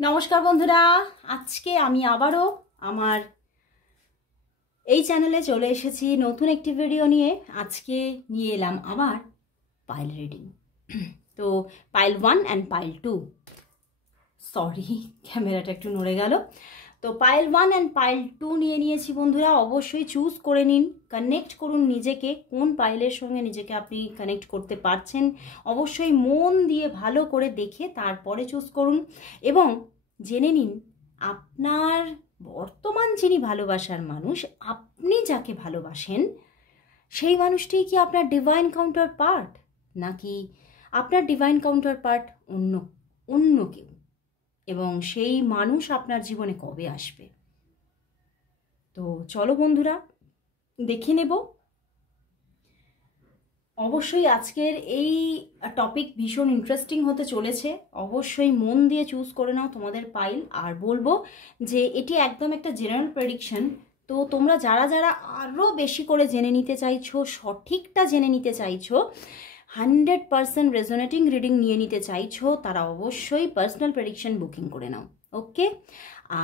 নমস্কার বন্ধুরা, আজকে আমি আবারও আমার এই চ্যানেলে চলে এসেছি নতুন একটি ভিডিও নিয়ে। আজকে নিয়ে এলাম আবার পাইল রিডিং। তো পাইল 1 অ্যান্ড পাইল 2, সরি ক্যামেরাটা একটু নড়ে গেল। তো পাইল 1 অ্যান্ড পাইল 2 নিয়ে নিয়েছি বন্ধুরা। অবশ্যই চুজ করে নিন, কানেক্ট করুন নিজেকে, কোন পাইলের সঙ্গে নিজেকে আপনি কানেক্ট করতে পারছেন। অবশ্যই মন দিয়ে ভালো করে দেখে তারপরে চুজ করুন এবং জেনে নিন আপনার বর্তমান যিনি ভালোবাসার মানুষ, আপনি যাকে ভালোবাসেন সেই মানুষটি কি আপনার ডিভাইন কাউন্টার পার্ট, নাকি আপনার ডিভাইন কাউন্টার পার্ট অন্য কেউ, এবং সেই মানুষ আপনার জীবনে কবে আসবে। তো চলো বন্ধুরা দেখে নেব। অবশ্যই আজকের এই টপিক ভীষণ ইন্টারেস্টিং হতে চলেছে। অবশ্যই মন দিয়ে চুজ করে নাও তোমাদের পাইল। আর বলবো যে এটি একদম একটা জেনারেল প্রেডিকশন। তো তোমরা যারা যারা আরও বেশি করে জেনে নিতে চাইছো, সঠিকটা জেনে নিতে চাইছো, 100% রেজোনেটিং রিডিং নিয়ে নিতে চাইছো, তারা অবশ্যই পার্সোনাল প্রেডিকশন বুকিং করে নাও। ওকে,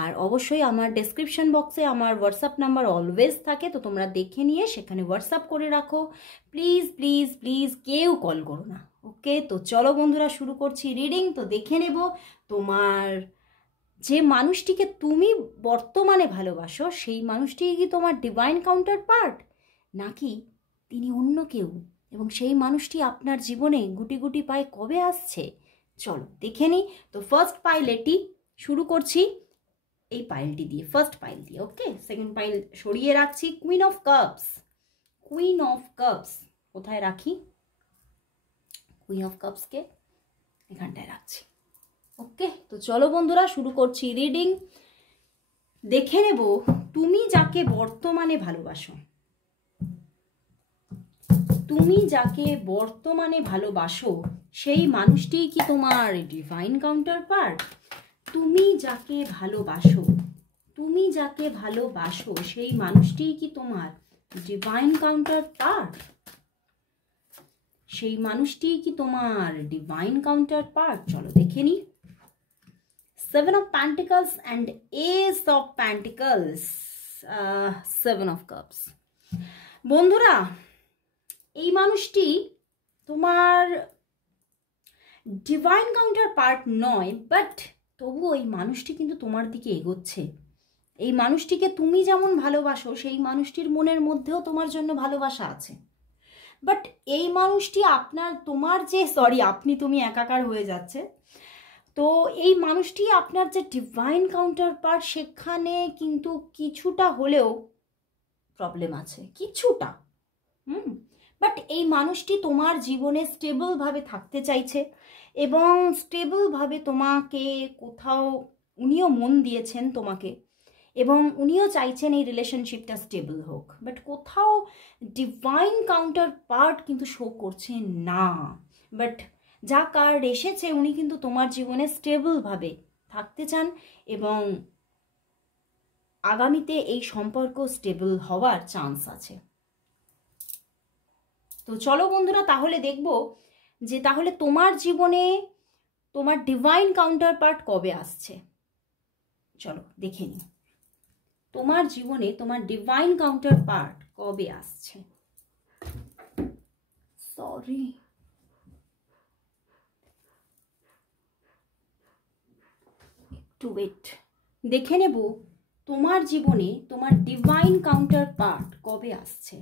আর অবশ্যই আমার ডেসক্রিপশন বক্সে আমার হোয়াটসঅ্যাপ নাম্বার অলওয়েজ থাকে, তো তোমরা দেখে নিয়ে সেখানে হোয়াটসঅ্যাপ করে রাখো। প্লিজ প্লিজ প্লিজ কেউ কল করো না। ওকে, তো চলো বন্ধুরা শুরু করছি রিডিং। তো দেখে নেব তোমার যে মানুষটিকে তুমি বর্তমানে ভালোবাসো সেই মানুষটি কি তোমার ডিভাইন কাউন্টার পার্ট, নাকি তিনি অন্য কেউ, এবং সেই মানুষটি আপনার জীবনে গুটি গুটি পায়ে কবে আসছে। চলো দেখে নিই। তো ফার্স্ট পাইল এটি শুরু করছি এই পাইলটি দিয়ে, ফার্স্ট পাইল দিয়ে। ওকে, সেকেন্ড পাইল সরিয়ে রাখছি। Queen of cups. Queen of cups কোথায় রাখি? কুইন অফ কাপসকে এখানটায় রাখছি। ওকে, তো চলো বন্ধুরা শুরু করছি রিডিং। দেখে নেব তুমি যাকে বর্তমানে ভালোবাসো, তুমি যাকে বর্তমানে ভালোবাসো সেই মানুষটি কি তোমার ডিভাইন কাউন্টার পার্ট। তুমি যাকে ভালোবাসো, তুমি যাকে ভালোবাসো সেই মানুষটি কি তোমার ডিভাইন কাউন্টার পার্ট, সেই মানুষটি কি তোমার ডিভাইন কাউন্টার পার্ট। চলো দেখে নি। 7 of Pentacles and Ace of Pentacles, 7 of Cups। বন্ধুরা, এই মানুষটি তোমার ডিভাইন কাউন্টার পার্ট নয়, বাট তবুও এই মানুষটি কিন্তু তোমার দিকে এগোচ্ছে। এই মানুষটিকে তুমি যেমন ভালোবাসো সেই মানুষটির মনের মধ্যেও তোমার জন্য ভালোবাসা আছে। বাট এই মানুষটি তুমি একাকার হয়ে যাচ্ছে। তো এই মানুষটি আপনার যে ডিভাইন কাউন্টার পার্ট, সেখানে কিন্তু কিছুটা হলেও প্রবলেম আছে, কিছুটা। বাট এই মানুষটি তোমার জীবনে স্টেবলভাবে থাকতে চাইছে এবং স্টেবলভাবে তোমাকে কোথাও, উনিও মন দিয়েছেন তোমাকে এবং উনিও চাইছেন এই রিলেশনশিপটা স্টেবল হোক। বাট কোথাও ডিভাইন কাউন্টার পার্ট কিন্তু শো করছে না। বাট যা কার্ড এসেছে, উনি কিন্তু তোমার জীবনে স্টেবলভাবে থাকতে চান এবং আগামীতে এই সম্পর্ক স্টেবল হওয়ার চান্স আছে। তো চলো বন্ধুরা তাহলে দেখব যে তাহলে তোমার জীবনে তোমার ডিভাইন কাউন্টার পার্ট কবে আসছে। চলো দেখে নিই তোমার জীবনে তোমার ডিভাইন কাউন্টার পার্ট কবে আসছে। সরি, একটু ওয়েট। দেখে নেব তোমার জীবনে তোমার ডিভাইন কাউন্টার পার্ট কবে আসছে।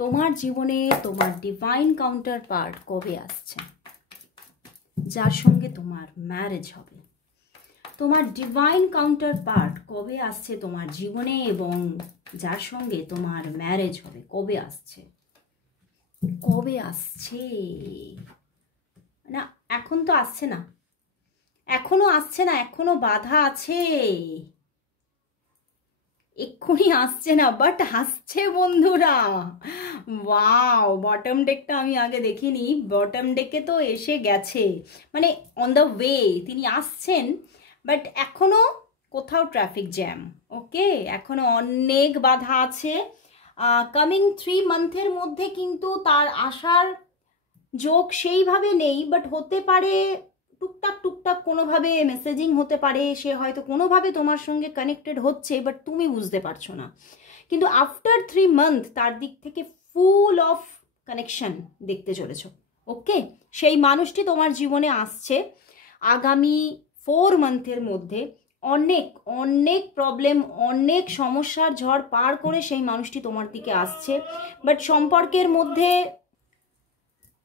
তোমার জীবনে তোমার ডিভাইন কাউন্টার পার্ট কবে আসছে, যার সঙ্গে তোমার ম্যারেজ হবে। তোমার ডিভাইন কাউন্টার পার্ট কবে আসছে তোমার জীবনে এবং যার সঙ্গে তোমার ম্যারেজ হবে। কবে আসছে, কবে আসছে? না, এখন তো আসছে না, এখনো আসছে না, এখনো বাধা আছে, এক্ষুনি আসছে না, বাট আসছে বন্ধুরা। ওয়াও, বটম ডেকটা আমি আগে দেখিনি। বটম ডেকে তো এসে গেছে, মানে অন দ্য ওয়ে, তিনি আসছেন। বাট এখনো কোথাও ট্রাফিক জ্যাম। ওকে, এখনো অনেক বাধা আছে। কামিং 3 মান্থের মধ্যে কিন্তু তার আসার যোগ সেইভাবে নেই, বাট হতে পারে টুকটাক টুকটাক কোনোভাবে মেসেজিং হতে পারে, সে হয়তো কোনোভাবে তোমার সঙ্গে কানেক্টেড হচ্ছে, বাট তুমি বুঝতে পারছো না। কিন্তু আফটার 3 মান্থ তার দিক থেকে ফুল অফ কানেকশন দেখতে চলেছ। ওকে, সেই মানুষটি তোমার জীবনে আসছে আগামী 4 মান্থের মধ্যে। অনেক অনেক প্রবলেম, অনেক সমস্যার ঝড় পার করে সেই মানুষটি তোমার দিকে আসছে। বাট সম্পর্কের মধ্যে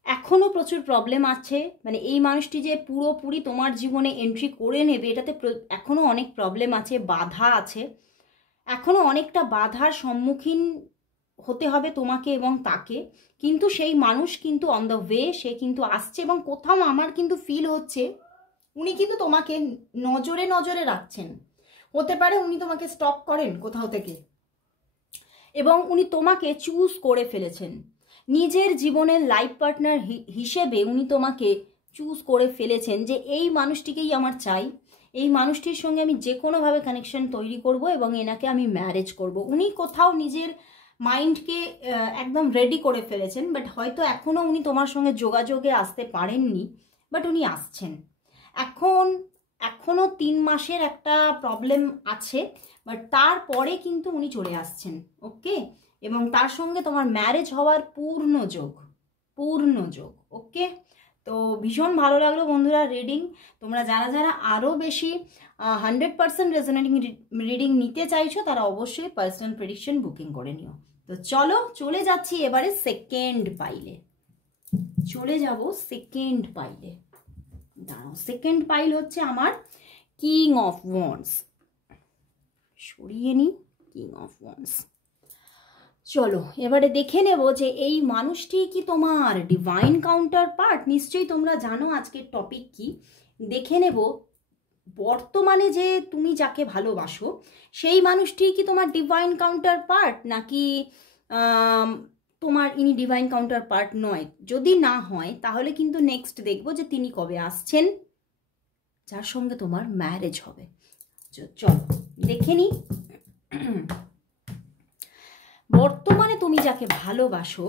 এখনও প্রচুর প্রবলেম আছে, মানে এই মানুষটি যে পুরোপুরি তোমার জীবনে এন্ট্রি করে নেবে এটাতে এখনও অনেক প্রবলেম আছে, বাধা আছে, এখনও অনেকটা বাধার সম্মুখীন হতে হবে তোমাকে এবং তাকে। কিন্তু সেই মানুষ কিন্তু অন দ্য ওয়ে, সে কিন্তু আসছে। এবং কোথাও আমার কিন্তু ফিল হচ্ছে উনি কিন্তু তোমাকে নজরে নজরে রাখছেন। হতে পারে উনি তোমাকে স্টক করেন কোথাও থেকে, এবং উনি তোমাকে চুজ করে ফেলেছেন নিজের জীবনের লাইফ পার্টনার হিসেবে। উনি তোমাকে চুজ করে ফেলেছেন যে এই মানুষটিকেই আমার চাই, এই মানুষটির সঙ্গে আমি যে কোনোভাবে কানেকশন তৈরি করব এবং এনাকে আমি ম্যারেজ করব। উনি কোথাও নিজের মাইন্ডকে একদম রেডি করে ফেলেছেন, বাট হয়তো এখনও উনি তোমার সঙ্গে যোগাযোগে আসতে পারেননি, বাট উনি আসছেন। এখনও 3 মাসের একটা প্রবলেম আছে, বাট তারপরে কিন্তু উনি চলে আসছেন। ওকে, এবং তার সঙ্গে তোমার ম্যারেজ হওয়ার পূর্ণ যোগ। ওকে, তো ভীষণ ভালো লাগলো বন্ধুরা রিডিং। তোমরা যারা যারা আরও বেশি 100% রেজোনেটিং রিডিং নিতে চাইছো তারা অবশ্যই পার্সোনাল প্রেডিকশন বুকিং করে নিও। তো চলো চলে যাচ্ছি এবারে সেকেন্ড পাইলে। দাঁড়াও, সেকেন্ড পাইল হচ্ছে আমার কিং অফ ওয়ান্ডস। সরিয়ে নি কিং অফ ওয়ান্ডস। চলো এবারে দেখে নেব যে এই মানুষটি কি তোমার ডিভাইন কাউন্টার পার্ট। নিশ্চয়ই তোমরা জানো আজকের টপিক কি। দেখে নেব বর্তমানে যে তুমি যাকে ভালোবাসো সেই মানুষটি কি তোমার ডিভাইন কাউন্টার পার্ট, নাকি তোমার ইনি ডিভাইন কাউন্টার পার্ট নয়। যদি না হয় তাহলে কিন্তু নেক্সট দেখবো যে তিনি কবে আসছেন যার সঙ্গে তোমার ম্যারেজ হবে। চলো দেখে নি বর্তমানে তুমি যাকে ভালোবাসো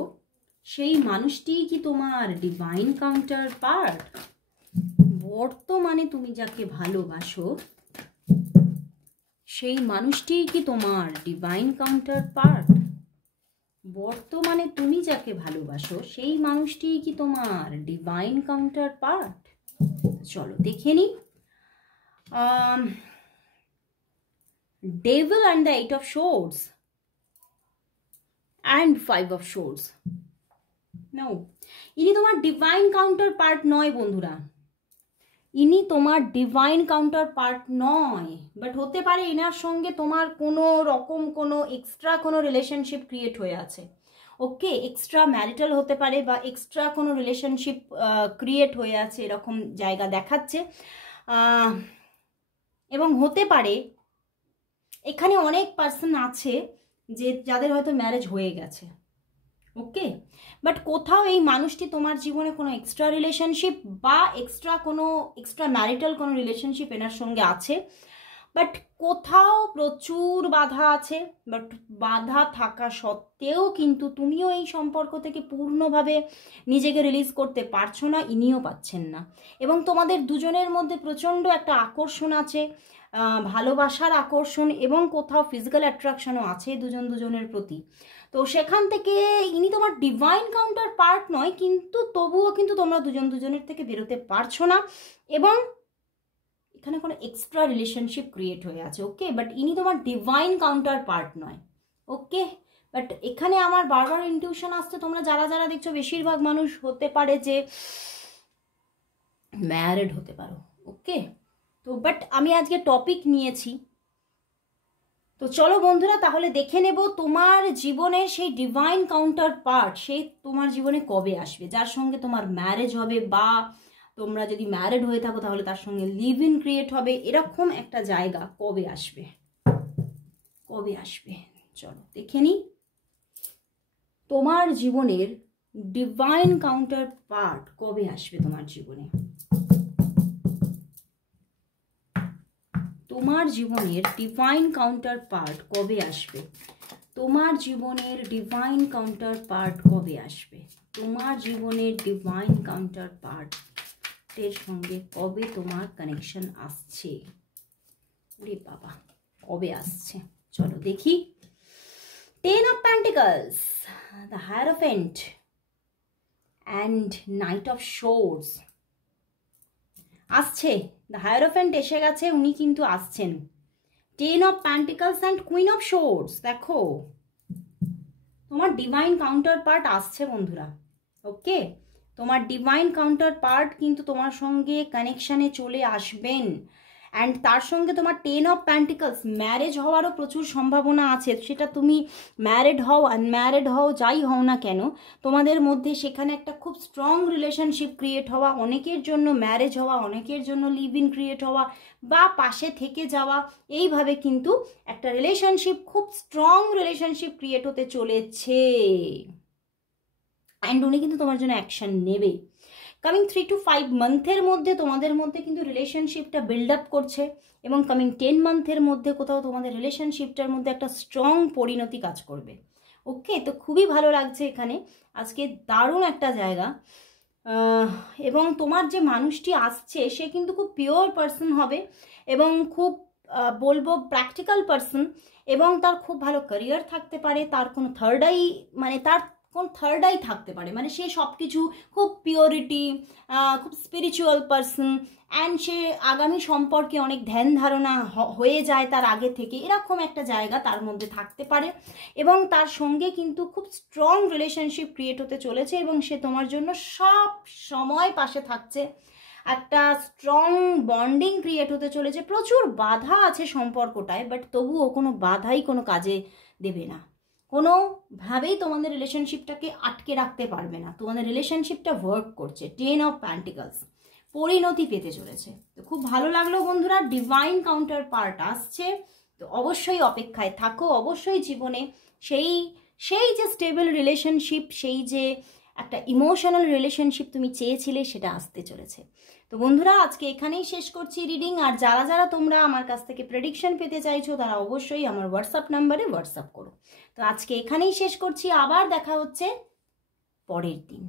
সেই মানুষটি কি তোমার ডিভাইন কাউন্টার পার্ট। বর্তমানে তুমি যাকে ভালোবাসো সেই মানুষটি কি তোমার ডিভাইন কাউন্টার পার্ট। বর্তমানে তুমি যাকে ভালোবাসো সেই মানুষটি কি তোমার ডিভাইন কাউন্টার পার্ট। চলো দেখে নি। Devil and the 8 of swords and 5 of swords. No, ইনি তোমার ডিভাইন কাউন্টার পার্ট নয় বন্ধুরা, ইনি তোমার ডিভাইন কাউন্টার পার্ট নয়। বাট হতে পারে এনার সঙ্গে তোমার কোনো রকম কোনো এক্সট্রা কোনো রিলেশনশিপ ক্রিয়েট হয়ে আছে। ওকে, এক্সট্রা ম্যারিটাল হতে পারে বা এক্সট্রা কোনো রিলেশনশিপ ক্রিয়েট হয়ে আছে, এরকম জায়গা দেখাচ্ছে। এবং হতে পারে এখানে অনেক পার্সন আছে যে যাদের হয়তো ম্যারেজ হয়ে গেছে। ওকে, বাট কোথাও এই মানুষটি তোমার জীবনে কোনো এক্সট্রা রিলেশনশিপ বা এক্সট্রা ম্যারিটাল কোনো রিলেশনশিপ এনার সঙ্গে আছে। বাট কোথাও প্রচুর বাধা আছে, বাট বাধা থাকা সত্ত্বেও কিন্তু তুমিও এই সম্পর্ক থেকে পূর্ণভাবে নিজেকে রিলিজ করতে পারছো না, ইনিও পাচ্ছেন না। এবং তোমাদের দুজনের মধ্যে প্রচণ্ড একটা আকর্ষণ আছে, ভালোবাসার আকর্ষণ, এবং কোথাও ফিজিক্যাল অ্যাট্রাকশনও আছে দুজনের প্রতি। তো সেখান থেকে ইনি তোমার ডিভাইন কাউন্টার পার্ট নয়, কিন্তু তবুও কিন্তু তোমরা দুজনের থেকে বেরোতে পারছো না, এবং এখানে কোনো এক্সট্রা রিলেশনশিপ ক্রিয়েট হয়ে আছে। ওকে, বাট ইনি তোমার ডিভাইন কাউন্টার পার্ট নয়। ওকে, বাট এখানে আমার বারবার ইনটিউশন আসছে তোমরা যারা যারা দেখছো বেশিরভাগ মানুষ হতে পারে যে ম্যারিড হতে পারো। ওকে, তো বাট আমি আজকে টপিক নিয়েছি। তো চলো বন্ধুরা তাহলে দেখে নেব তোমার জীবনের সেই ডিভাইন কাউন্টার পার্ট সে তোমার জীবনে কবে আসবে, যার সঙ্গে তোমার ম্যারেজ হবে, বা তোমরা যদি ম্যারিড হয়ে থাকো তাহলে তার সঙ্গে লিভ ইন ক্রিয়েট হবে, এরকম একটা জায়গা কবে আসবে। চলো দেখে নি তোমার জীবনের ডিভাইন কাউন্টার পার্ট কবে আসবে তোমার জীবনে। তোমার জীবনের ডিভাইন কাউন্টার পার্ট কবে আসবে। তোমার জীবনের ডিভাইন কাউন্টার পার্ট কবে আসবে। তোমার জীবনের ডিভাইন কাউন্টার পার্ট এর সঙ্গে কবে তোমার কানেকশন আসছে? ওরে বাবা, কবে আসছে চলো দেখি। 10 of Pentacles, the Hierophant and Knight of Swords আসছে। দ্য হায়ারোফ্যান্ট এসে গেছে, উনি কিন্তু আসছেন। 10 of Pentacles and Queen of Swords, দেখো তোমার ডিভাইন কাউন্টার পার্ট আসছে বন্ধুরা। ওকে, তোমার ডিভাইন কাউন্টার পার্ট কিন্তু তোমার সঙ্গে কানেকশানে চলে আসবেন। অ্যান্ড তার সঙ্গে তোমার 10 of Pentacles, ম্যারেজ হওয়ারও প্রচুর সম্ভাবনা আছে। সেটা তুমি ম্যারিড হও, আনম্যারিড হও, যাই হও না কেন, তোমাদের মধ্যে সেখানে একটা খুব স্ট্রং রিলেশনশিপ ক্রিয়েট হওয়া, অনেকের জন্য ম্যারেজ হওয়া, অনেকের জন্য লিভ ইন ক্রিয়েট হওয়া বা পাশে থেকে যাওয়া, এইভাবে কিন্তু একটা রিলেশনশিপ, খুব স্ট্রং রিলেশনশিপ ক্রিয়েট হতে চলেছে। অ্যান্ড উনি কিন্তু তোমার জন্য অ্যাকশন নেবে। কামিং 3 to 5 মান্থের মধ্যে তোমাদের মধ্যে কিন্তু রিলেশনশিপটা বিল্ড আপ করছে, এবং কামিং 10 মান্থের মধ্যে কোথাও তোমাদের রিলেশনশিপটার মধ্যে একটা স্ট্রং পরিণতি কাজ করবে। ওকে, তো খুবই ভালো লাগছে এখানে আজকে, দারুণ একটা জায়গা। এবং তোমার যে মানুষটি আসছে সে কিন্তু খুব পিওর পার্সন হবে, এবং খুব বলবো প্র্যাকটিক্যাল পার্সন, এবং তার খুব ভালো ক্যারিয়ার থাকতে পারে, তার কোনো থার্ড আই থাকতে পারে, মানে সে সব কিছু খুব পিওরিটি, খুব স্পিরিচুয়াল পার্সন, অ্যান্ড সে আগামী সম্পর্কে অনেক ধ্যান ধারণা হয়ে যায় তার আগে থেকে, এরকম একটা জায়গা তার মধ্যে থাকতে পারে। এবং তার সঙ্গে কিন্তু খুব স্ট্রং রিলেশনশিপ ক্রিয়েট হতে চলেছে, এবং সে তোমার জন্য সব সময় পাশে থাকছে, একটা স্ট্রং বন্ডিং ক্রিয়েট হতে চলেছে। প্রচুর বাধা আছে সম্পর্কটায়, বাট তবুও কোনো বাধাই কোনো কাজে দেবে না, কোনোভাবেই তোমাদের রিলেশনশিপটাকে আটকে রাখতে পারবে না। তোমাদের রিলেশনশিপটা ওয়ার্ক করছে। 10 of Pentacles, পরিণতি পেতে চলেছে। তো খুব ভালো লাগলো বন্ধুরা, ডিভাইন কাউন্টার পার্ট আসছে, তো অবশ্যই অপেক্ষায় থাকো। অবশ্যই জীবনে সেই যে স্টেবল রিলেশনশিপ, সেই যে একটা ইমোশনাল রিলেশনশিপ তুমি চেয়েছিলে, সেটা আসতে চলেছে। তো বন্ধুরা আজকে এখানেই শেষ করছি রিডিং। আর যারা যারা তোমরা আমার কাছ থেকে প্রেডিকশন পেতে চাইছো, তারা অবশ্যই আমার হোয়াটসঅ্যাপ নাম্বারে হোয়াটসঅ্যাপ করো। তো আজকে এখানেই শেষ করছি, আবার দেখা হচ্ছে পরের দিন।